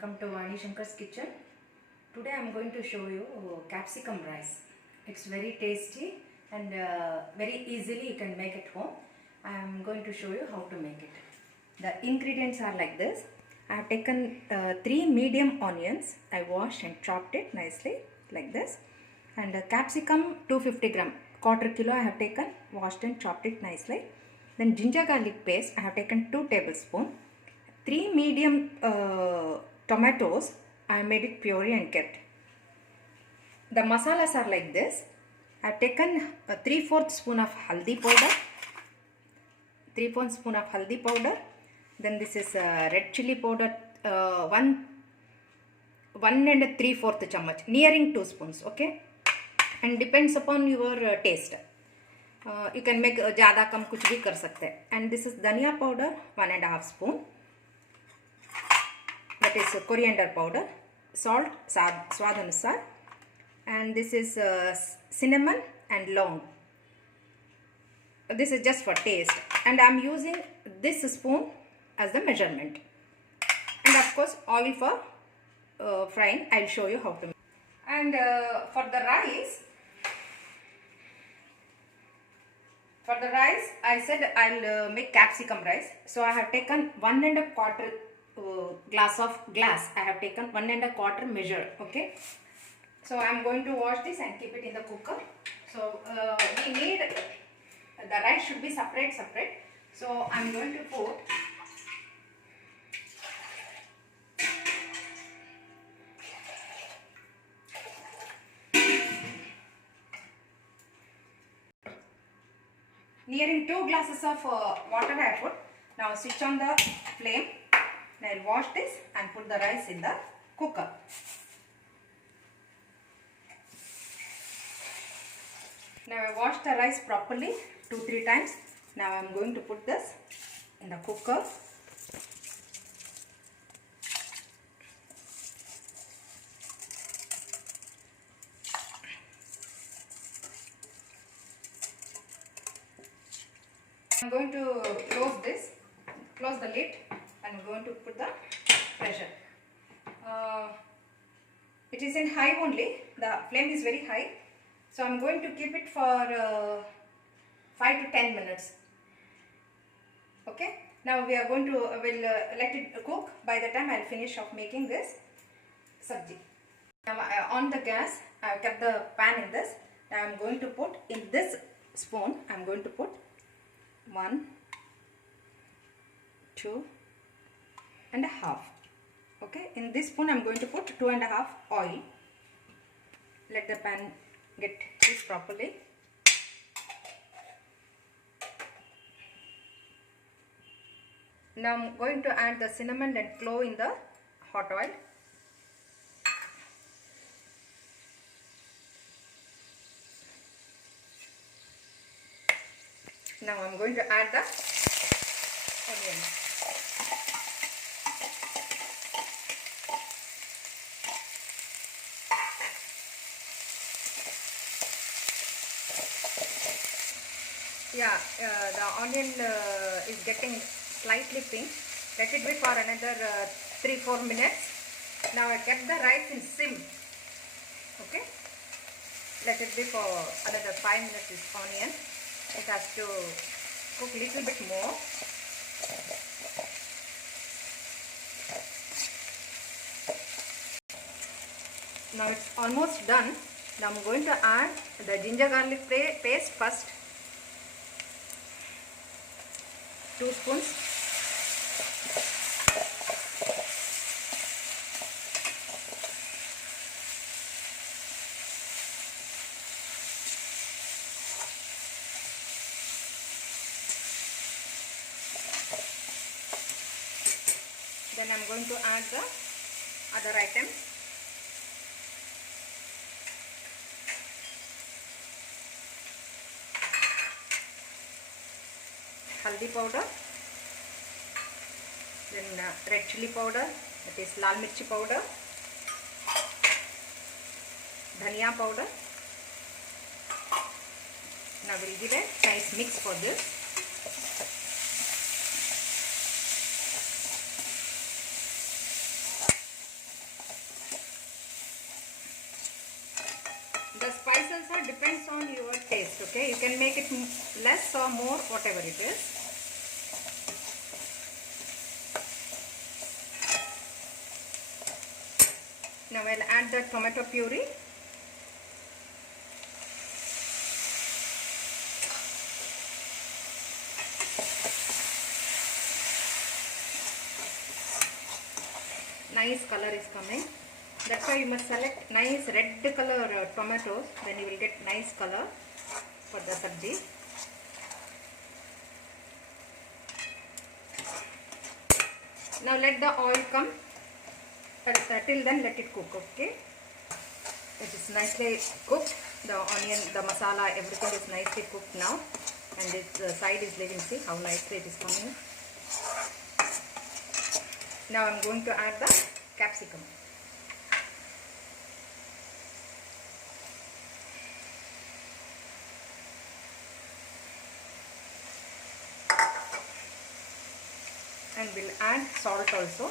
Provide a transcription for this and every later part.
Welcome to Vani Shankar's kitchen. Today I am going to show you capsicum rice. It's very tasty and very easily you can make at home. I am going to show you how to make it. The ingredients are like this. I have taken 3 medium onions. I washed and chopped it nicely like this. And capsicum 250 gram, quarter kilo I have taken, washed and chopped it nicely. Then ginger garlic paste I have taken 2 tablespoons. 3 medium tomatoes, I made it puree and kept. The masalas are like this. I have taken 3/4 spoon of haldi powder, 3/4 spoon of haldi powder. Then this is red chili powder, 1 and 3/4 chammach, nearing 2 spoons. Okay, and depends upon your taste. You can make ज़्यादा कम कुछ भी कर सकते हैं. And this is धनिया powder, 1 and a half spoon. That is coriander powder, salt स्वाद अनुसार, and this is cinnamon and long. This is just for taste, and I am using this spoon as the measurement. And of course oil for frying. I will show you how to make. And for the rice, I said I will make capsicum rice. So I have taken 1 and a quarter glass. I have taken 1 and a quarter measure. Okay, so I am going to wash this and keep it in the cooker. So we need, the rice should be separate. So I am going to put nearing 2 glasses of water I have put. Now switch on the flame. I will wash this and put the rice in the cooker. Now I washed the rice properly 2-3 times. Now I am going to put this in the cooker. I am going to close the lid, and I am going to put the pressure. It is in high only, the flame is very high. So I am going to keep it for 5 to 10 minutes. Okay, now we are going to let it cook. By the time I will finish of making this sabji. Now on the gas, I have kept the pan in this. Now I am going to put in this spoon, I am going to put 1, 2 and a half. Okay, in this spoon I am going to put 2 and a half oil. Let the pan get heat properly. Now I am going to add the cinnamon and clove in the hot oil. Now I am going to add the onion. The onion is getting slightly pink. Let it be for another 3-4 minutes. Now I kept the rice in sim. Okay, let it be for another 5 minutes. This onion, it has to cook little bit more. Now it's almost done. Now I'm going to add the ginger garlic paste first. 2 spoons. Then I am going to add the other items. Haldi powder, then red chili powder, that is lal mirchi powder, dhania powder. Now we will give a nice mix for this. can make it less or more, whatever it is. Now I'll add the tomato puree. Nice color is coming. That's why you must select nice red color tomatoes, then you will get nice color for the sabji. Now let the oil come. Till then let it cook, okay? It is nicely cooked. The onion, the masala, everything is nicely cooked now. And the side is living. See how nicely it is coming. Now I am going to add the capsicum. And we'll add salt also.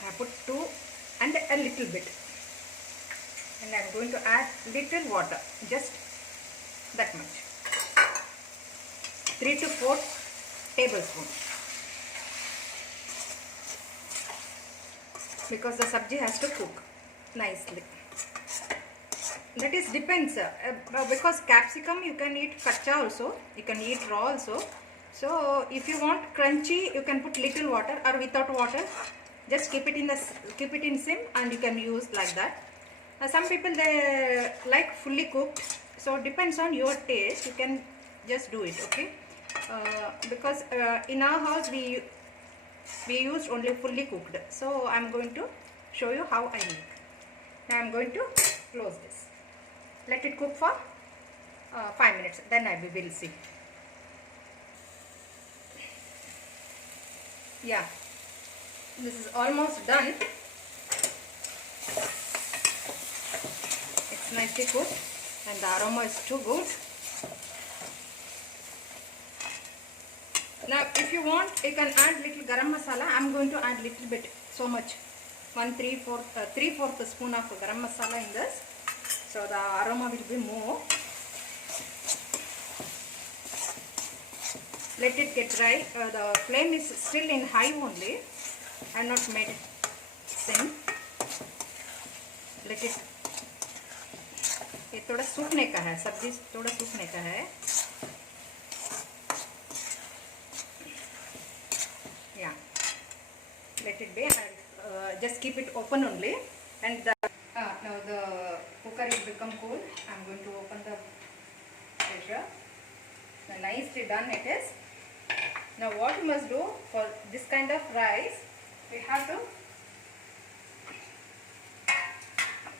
I put 2 and a little bit. And I am going to add little water, just that much. 3 to 4 tablespoons. Because the sabji has to cook nicely. That is depends. Because capsicum you can eat kacha also, you can eat raw also. So if you want crunchy, you can put little water, or without water. Just keep it in sim and you can use like that. Some people they like fully cooked, so depends on your taste. You can just do it, okay? Because in our house we used only fully cooked. So I am going to show you how I make. Now I am going to close this. Let it cook for 5 minutes. Then we will see. Yeah. This is almost done. It's nicely cooked and the aroma is too good. Now if you want, you can add little garam masala. I'm going to add little bit, so much. 3/4 spoon of garam masala in this. So the aroma will be more. Let it get dry. The flame is still in high only. I have not made thin. Let it. ये थोड़ा सूखने का है, सब्जी थोड़ा सूखने का है. Yeah. Let it be. Just keep it open only. And now the cooker will become cool. I'm going to open the pressure. Nicely done it is. Now what you must do for this kind of rice, we have to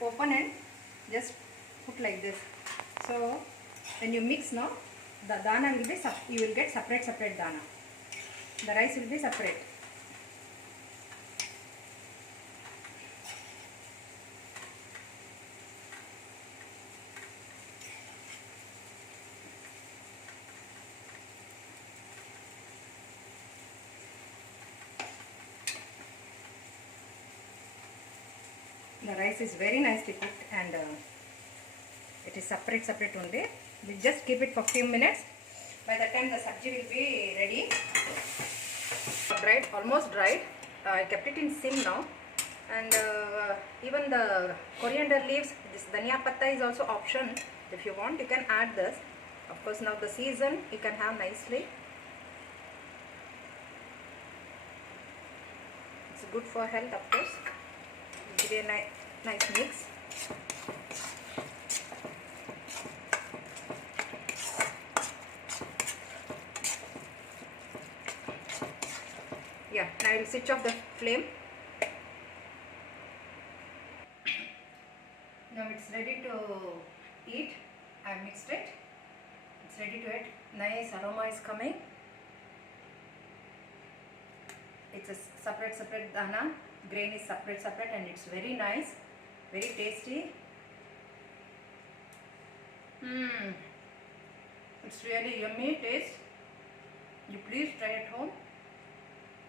open and just put like this. So when you mix now, the dana will be, you will get separate dana. The rice will be separate. The rice is very nicely cooked and it is separate only. We just keep it for few minutes. By the time the sabji will be ready. Dried, almost dried. I kept it in sim now. And even the coriander leaves, this dhania patta is also option. If you want, you can add this. Of course, now the season you can have nicely. It's good for health, of course. Give it a nice mix. Yeah, now I will switch off the flame. Now it's ready to eat. I mixed it. It's ready to eat. Nice aroma is coming. It's a separate dana. Grain is separate and it's very nice, very tasty. It's really yummy taste. You please try at home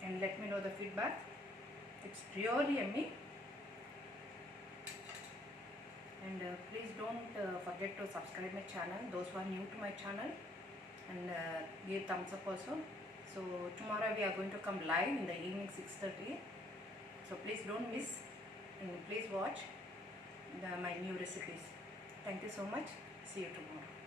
and let me know the feedback. It's really yummy. And please don't forget to subscribe my channel, those who are new to my channel, and give thumbs up also. So tomorrow we are going to come live in the evening 6:30. So please don't miss, and please watch my new recipes. Thank you so much. See you tomorrow.